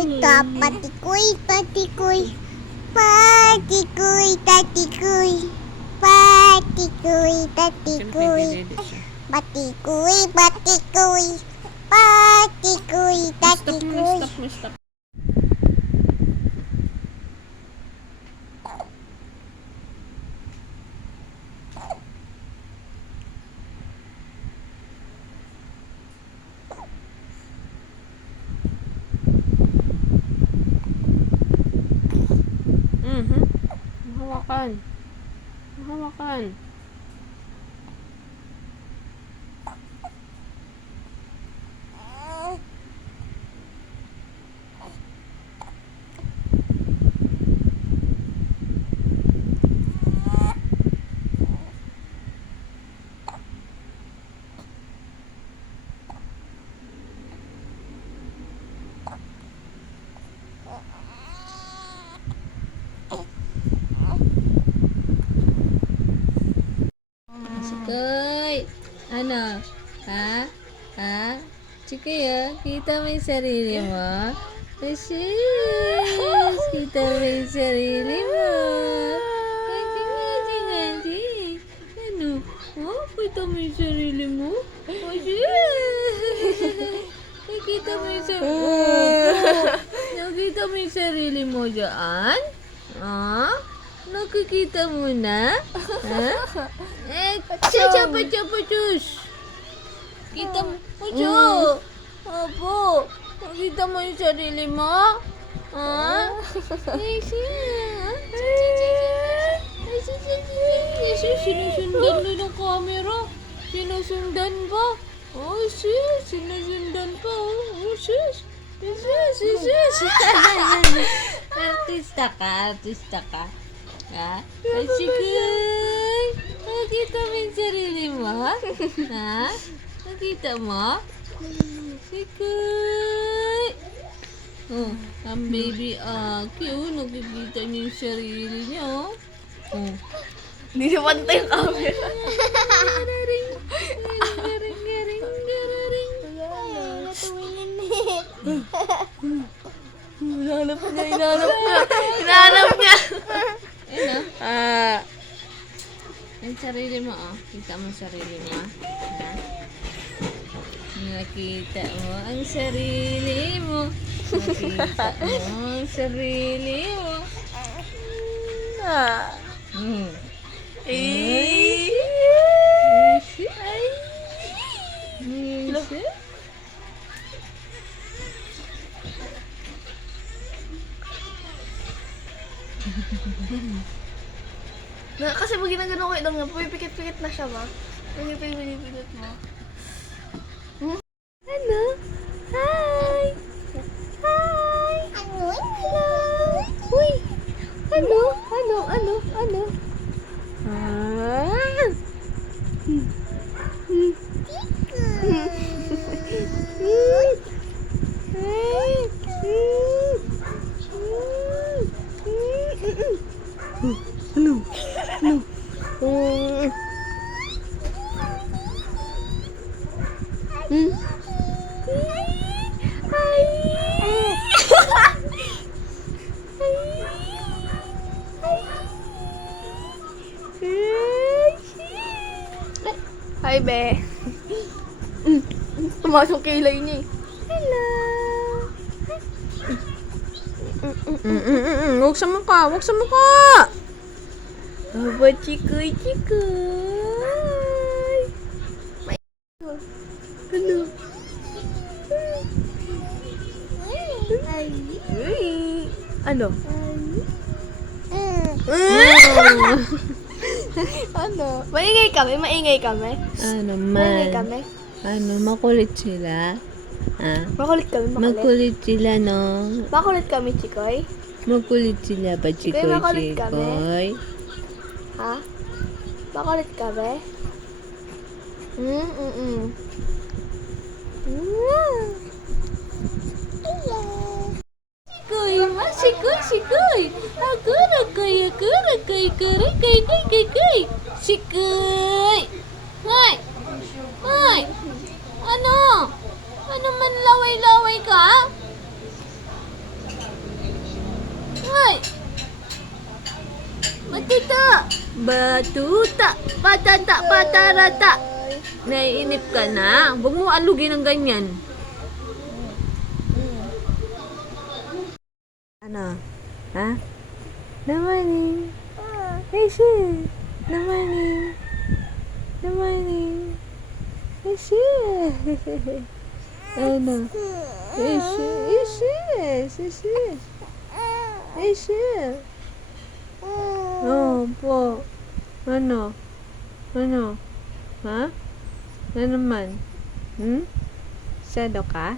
Patikoy, patikoy. Patikoy, tatikoy. Patikoy, tatikoy. Patikoy, patikoy. Patikoy, tatikoy. Stop. Hawakan. Chikoy, ano? Ha? Chikoy, kita mo yung sarili mo? Asus! Kita mo yung sarili mo? Ngaji. Ano? Kita mo yung sarili mo? Asus! Nakita mo yung sarili mo? Nakita mo yung sarili mo dyan? Nakikita mo na? Pachus! Kita mo, Opo, nakita mo yung sarili mo? Sinusundan na ng camera. Sinusundan ba? Sinusundan pa. Artista ka. Ha? Chikoy! Nakita mo yung sarili mo? Ha? Nakita mo? Chikoy! Ang baby Aki, nakikita niyo yung sarili niyo. Hindi na pantay yung camera. Hinahanap niya. Ang sarili mo, Kita mo ang sarili mo, Nakita mo ang sarili mo. Nakita mo ang sarili mo. Kasi pag ginagano ko idong niya, pumipikit-pikit na siya ba? Pumipikit mo. Ano? Hi! Hello? Uy! Ano? Hi, be. Tumasok kilay niya eh. Hello! Huwag sa mukha! Aba, chikoy! Ano? Ano? Ano? Maingay kami? Ano Maingay man? kami? Makulit sila? Makulit kami, Makulit sila, no? Makulit kami, Chikoy. Makulit sila ba, Chikoy, makulit kami. Chikoy? Ha? Makulit kami? Sikoy! Agoy! Sikoy! Hoy! Ano? Ano man laway-laway ka? Ay! Matita! Batuta! Patata! Patarata! Naiinip ka na? Huwag mo alugin ng ganyan. Ano? Ha? Good morning. Hey, sis. Good morning. Good morning. Hey, sis. Ano? Hey, sis. Hey, sis. Hey, sis. Oh, po. Ano? Ano? Ha? Ano naman? Shadow ka?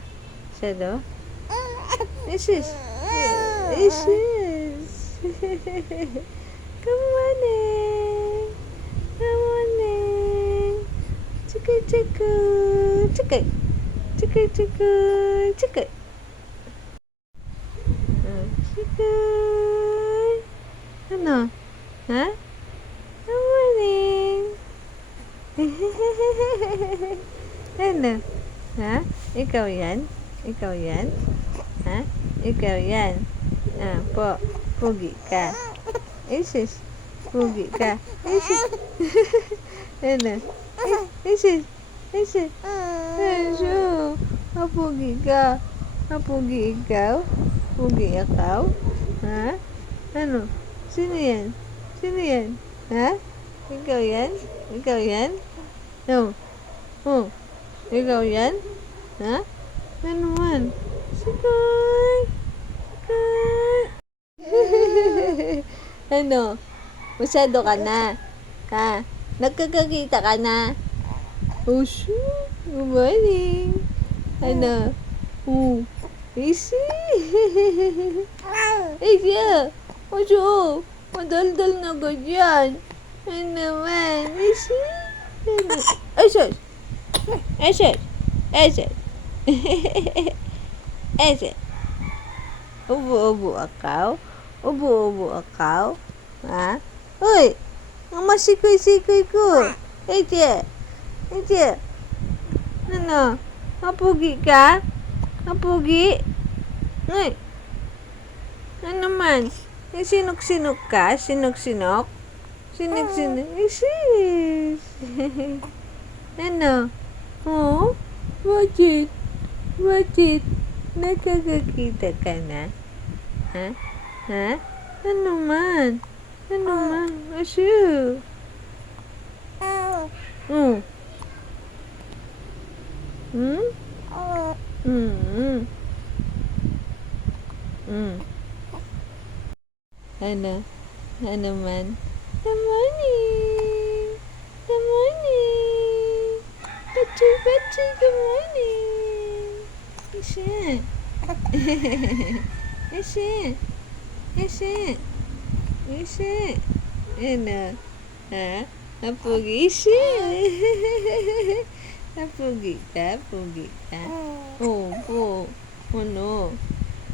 Shadow? Isis! Isis! Good morning! Good morning! Chika chika! Chika! Chika chika! Chika! Chika! Ano? Ha? Good morning! Ano? Ha? Ikaw yan? Ikaw yan? Ha? Ikaw yan? Ah, po. Pugi ka. Isis. Pugi ka. Isis. Ano? Isis. Isis. Isis. Pugi ka. Pugi ikaw? Pugi ikaw? Ha? Ano? Sino yan? Sino yan? Ha? Ikaw yan? Ikaw yan? No. Oh. Ikaw yan? Ha? Ano man? Sikay! Sikay! Ano? Masyado ka na? Ha? Nagkakakita ka na? Oh, shoot! Good morning! Ano? Oh. Easy! Eh, siya! Ocho! Madaldal na ganyan! Ano naman? Easy! Eset! Eset! Eset! Eset! Ubo-ubo akaw? Ubo-ubo akaw? Ha? Uy! Ang masikoy-sikoy ko! Eset! Eset! Ano? Mapugi ka? Mapugi? Uy! Ano man? Sinok-sinok ka? Sinok-sinok? Sinok-sinok? Isis! Ano? Oh? Bakit? Bakit? Nakakakita ka na? Ha? Ha? Ano man? Ano man? Asyo? Oh. Ano? Ano man? Good morning! Good morning! Bachi, bachi, good morning! Isya! Isya! Isya! Isya! Ano? Ha? Napugi siya! Napugi ka? Pugi ka? Opo! Ano?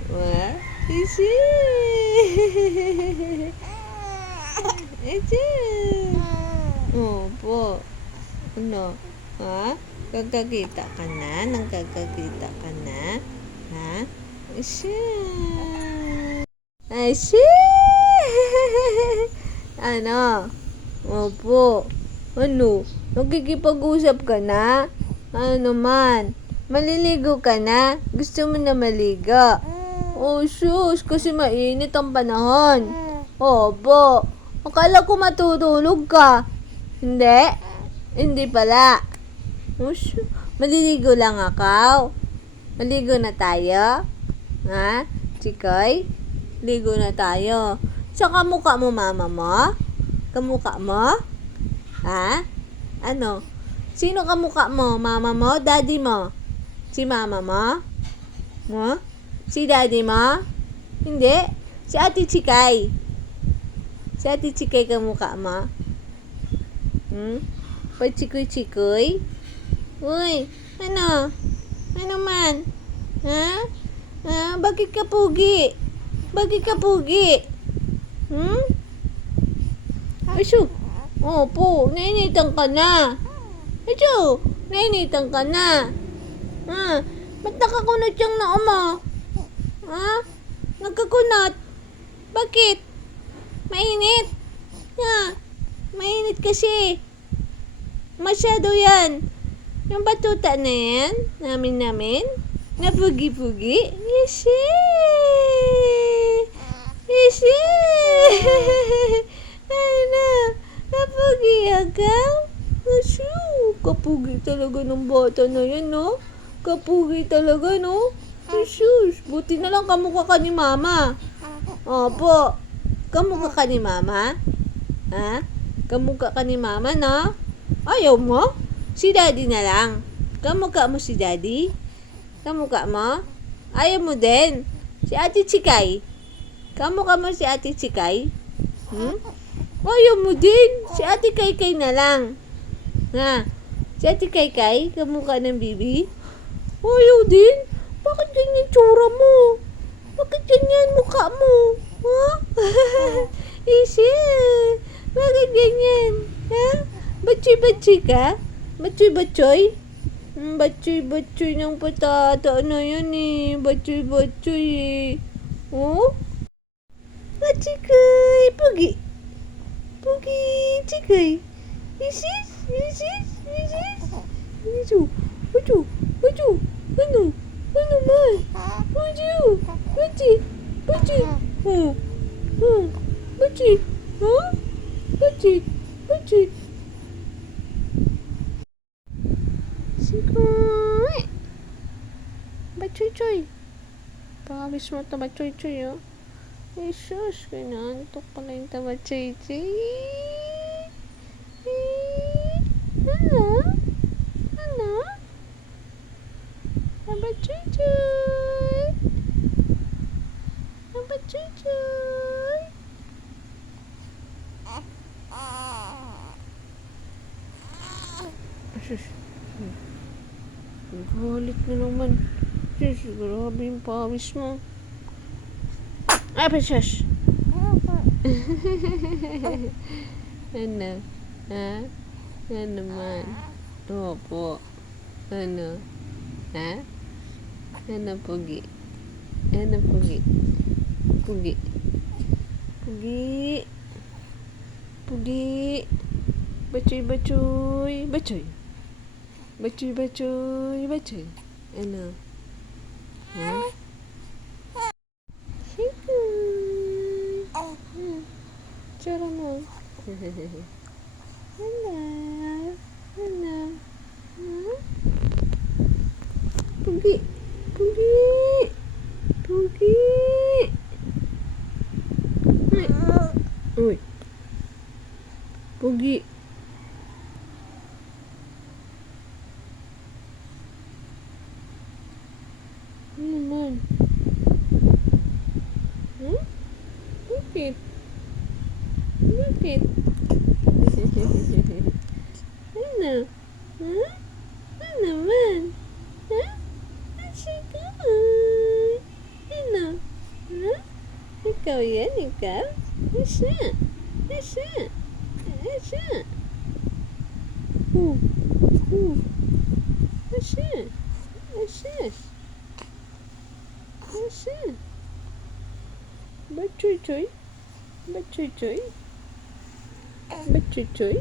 Wa? Isya! Isya! Opo! Ano? Ha? Kakakita ka na? Nagkakakita ka na? Ha? Isya! Isya! Ano? Opo. Ano? Nakikipag-usap ka na? Ano man? Maliligo ka na? Gusto mo na maligo? Oh, sus. Kasi mainit ang panahon. Opo. Akala ko matutulog ka. Hindi? Hindi pala. Oh, sus. Maliligo lang ako. Maligo na tayo? Ha? Chikoy? Ligo na tayo. Sa kamukha mo, mama mo? Kamukha mo? Ha? Ano? Sino kamukha mo? Mama mo? Daddy mo? Si mama mo? Mo? Si daddy mo? Hindi? Si Ate Chikay. Si Ate Chikay kamukha mo? Pachikoy-chikoy? Uy, ano? Ano man? Ha? Ha? Bakit ka pugi? Bakit ka pugi? Aso? Opo, nainitan ka na. Aso? Nainitan ka na. Ha? Ba't nakakunot yung noo mo? Ha? Nagkakunot? Bakit? Mainit. Ha? Mainit kasi. Masyado yan. Yung batuta na yan, namin, na pugi-pugi. Isi! Isi! Ano? Napugi agaw? Asyo, kapugi talaga ng bata na yan, no? Kapugi talaga, no? Asus, buti na lang kamukha ka ni Mama. Opo, kamukha ka ni Mama? Ha? Kamukha ka ni Mama, no? Ayaw mo? Si Daddy na lang. Kamukha mo si Daddy? Kamukha mo? Ayaw mo din? Si Ate Chikay? Kamukha mo si Ate Chikay? Ayaw mo din? Si Ate Kaykay na lang. Ha? Si Ate Kaykay? Kamukha ng bibi? Ayaw din? Bakit ganyan tsura mo? Bakit ganyan mukha mo? Ha? Isi, bakit ganyan? Ha? Batsoy-batsoy ka? Batsoy-batsoy? Batsoy-batsoy ng patata na yan eh. Batsoy-batsoy eh. Oh? Chikay, pugi. Pugi, chikay. Isis, isis, isis. Isu, bacu, bacu. Ano? Ano man? Bacu, baci, baci. Baci, ha? Baci, baci. Sikoy. Bacoy-coy. Pawis mo ito, bacoy-coy, oh. Ay, sus, kinantok pala yung taba, Chay-Chay. Ano? Ano? Aba, Chay-Chay. Aba, Chay-Chay. Sus. Galit na naman. Sus, grabe yung pawis mo. Ay, sus. Ano? Ha? Ano naman? Opo. Ano? Ha? Ano, pugi? Ano, pugi? Pugi. Pugi. Pugi. Bacoy-bacoy. Bacoy. Bacoy-bacoy. Bacoy. Ano? Ha? Tsura mo. Hello. Hello. Pugi. Pugi. Pugi. Uy. Pugi. Ano naman? Bakit? Bakit? Ano? Ha? Ano naman? Ha? Asikoy! Ano? Ha? Ikaw yan, ikaw? Asa? Asa? Asa? Asa? Asa? Asa? Bacoy-coy? Bacoy-coy? Bacoy-coy?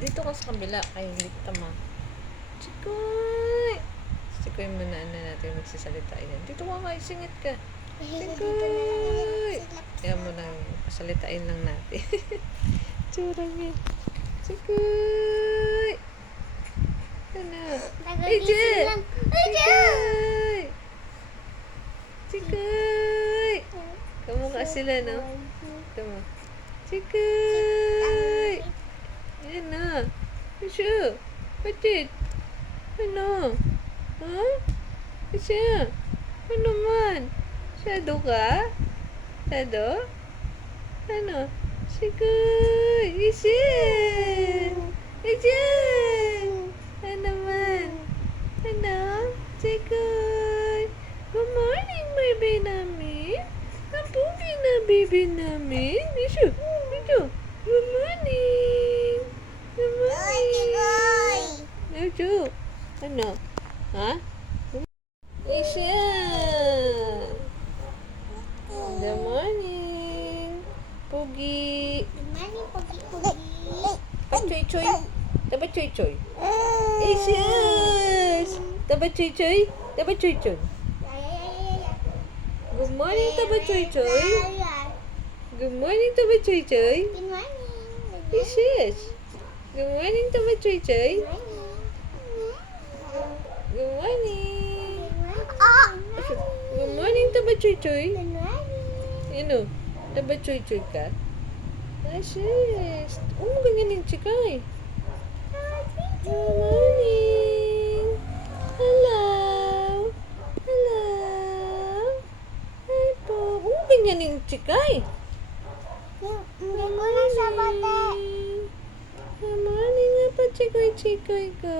Dito ka sa kabila, kay Lita ma. Chikoy! Chikoy muna natin magsasalita yan. Dito ka kayo, singit ka. Chikoy! Yan mo lang, pasalitain lang natin. Tsura niya. Chikoy! Ano? Nagigising lang. Chikoy! Chikoy! Kamukha sila, no? Ito mo. Chikoy! Ayan na. Asya. Batit. Ano? Ha? Asya. Ano man? Shadow ka? Shadow? Ano? Chikoy! Isin! Isin! Ano man? Ano? Chikoy! Good morning, baby namin. Ang pugi na baby namin. Isyo. Isyo. Good morning. Good morning. Isyo. Ano? Ha? Isha! Good morning! Pugi! Mani pogi-pogi. Pachoy-choy! Taba choy-choy! Isus! Taba choy-choy! Taba choy-choy! Good morning, Taba choy-choy! Good morning, Taba choy-choy! Good morning. Isus! Good morning, Taba choy-choy! Good morning! Good morning, Taba choy-choy! Ano? Taba choy-choy ka? Isus! Ganyan yung chika eh. Good morning! Hello! Hello! Hi po! Ganyan yung chika eh. Hindi ko na sa bate. Good morning nga pa, chikoy-chikoy ko.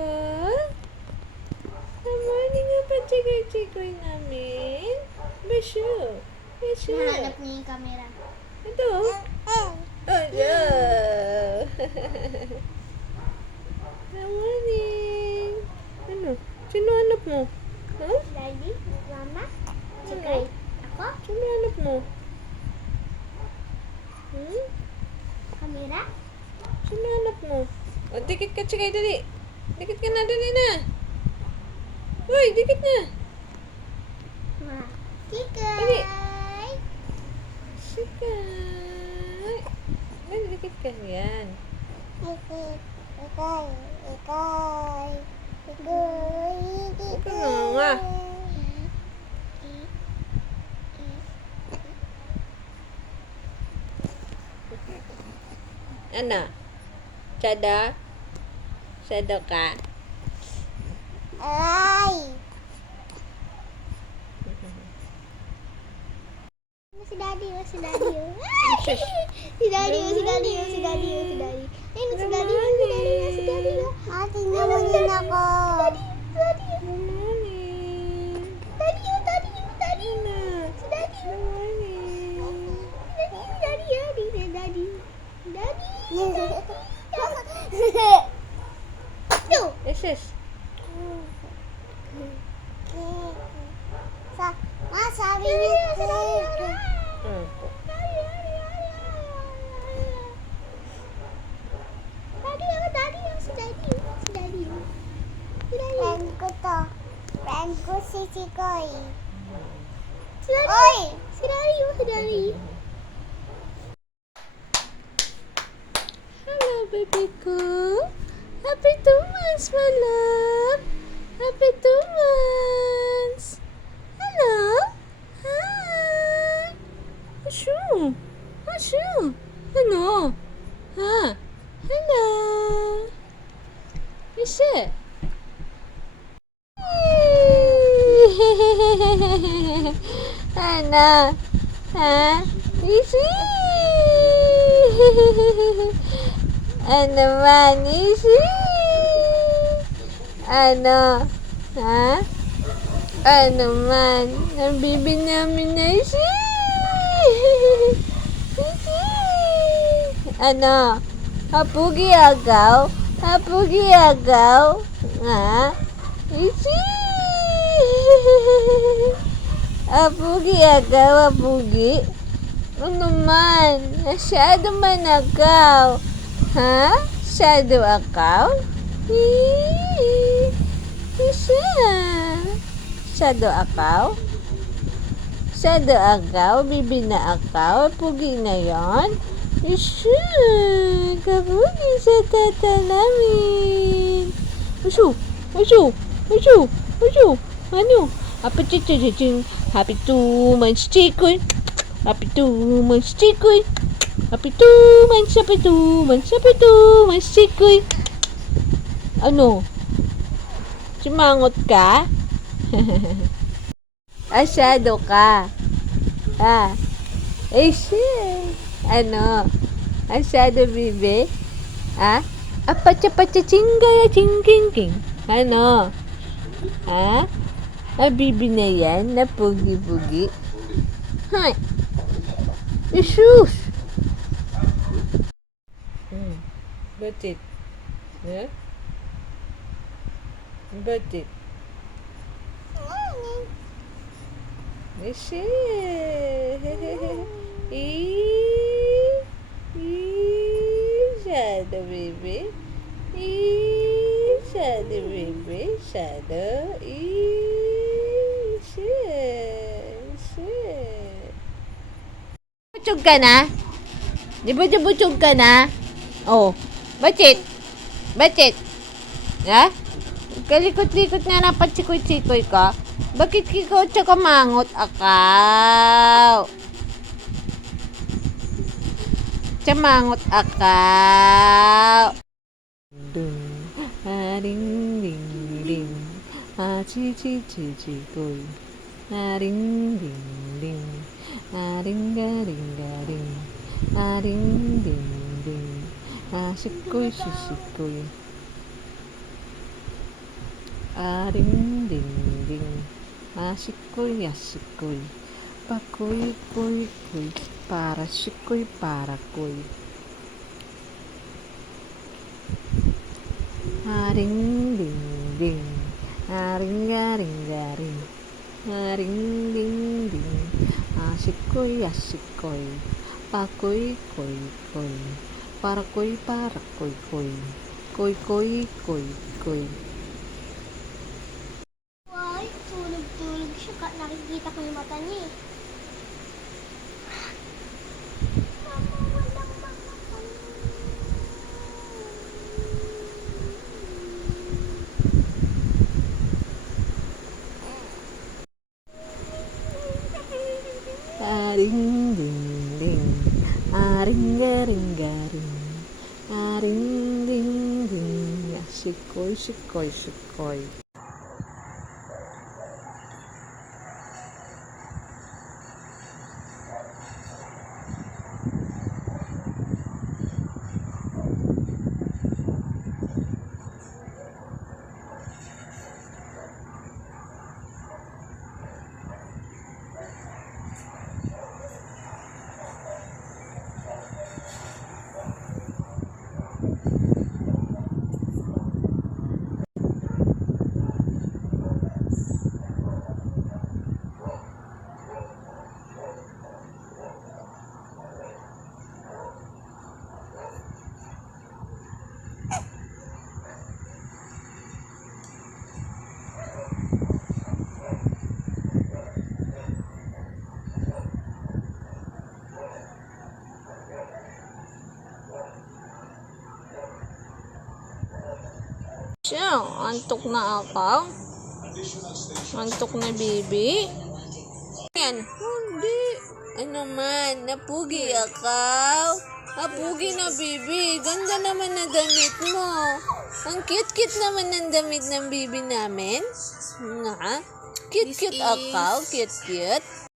Good morning nga pa, chikoy-chikoy namin. Basyo. Basyo. Nahanap niya yung camera. Ito. Oh, yeah. Good morning. Ano? Sino hanap mo? Huh? Daddy, mama, Chikay. Ako, Sino hanap mo? Hmm? camera. Sino hanap mo? O, dikit ka, chikay, dali. Dikit ka na, dali na. Uy, dikit na. Ma. Dali. Chikay. Chikay. Dali, dikit ka. Yan. Ikay. Huwag ka nga. Ano? Sada? Sada ka? Ay! Si Daddy, si Daddy. Si Daddy, si Daddy, si Daddy, si Daddy. Ayun, si Daddy, si Daddy, si Daddy. Tingnan mo din ako. Daddy, Good morning. Daddy, Daddy, Daddy. Ano? Si Daddy. Good morning. Daddy. Isis. Sabi niya Hmm. Friend ko to. Friend ko si Chikoy. Oy! Si Daddy. Hello, baby ko. Happy 2 months, my love. Happy 2 months. Hello. Hi. Ashu. Ashu. Ano? Ha? Hello. Ishe. Ano? Ha? Isi. Ano man, Isi? Ano? Ha? Ano man? Ang bibi namin na Isi? Isi? Ano? Hapugi agaw? Hapugi agaw? Ha? Isi? Hapugi agaw, hapugi? Ano man? Masyado man agaw. Ha? Shadow akaw? Isa. Shadow akaw? Shadow akaw? Bibi na akaw? Pugi na yon? Isa. Kapugi sa tata namin. Usu. Usu. Usu. Usu. Ano? Happy 2 months, chikoy. Happy 2 months, chikoy. Happy 2 months, happy 2 months, happy 2 months, chikoy. Ano? Sumangot ka? Asyado ka. Ha? Eh, shit. Ano? Asyado, bibi? Ha? Apacha-pacha chingaya ching-king-king. Ano? Ha? Bibi na yan na pugi-pugi. Hay! Isus! Ba't it? Yeah? Bakit? Isi. Shadow baby. Shadow baby. Shadow. Butog ka na? Di ba butog ka na? Oh. Bakit? Bakit? Ha? Kalikot-likot nga na patsikoy-tsikoy ka. Bakit ikaw tsaka mangot akaw? Mangot akaw. Ding, ding, ding, ding. Chi, chi, chi, chi, koy. Ding, ding, ding. Ding, ding, ding. Ding, ding, ding. Sikoy, sikoy. Ding, ding, ding. Sikoy, sikoy. Pakoy, koy, koy. Para sikoy, para koy. Ding, ding, ding. Ring, ring, ring. Ring, ding, ding. Sikoy, sikoy. Pakoy, koy, koy. Para koy, koy. Koy, koy, koy, koy. Ay, tulog-tulog siya. Nakikita ko yung mata niya eh. Mama, walang mga Ding, ding, ding. Ring, ring, ring. Ring, ding, ding. Sikoy, sikoy, sikoy. Siya, antok na ako. Antok na baby. Yan. Hindi. Ano man, napugi akaw. Napugi na baby. Ganda naman na damit mo. Ang cute-cute naman ng damit ng baby namin. Nga. Cute-cute akaw. Cute-cute.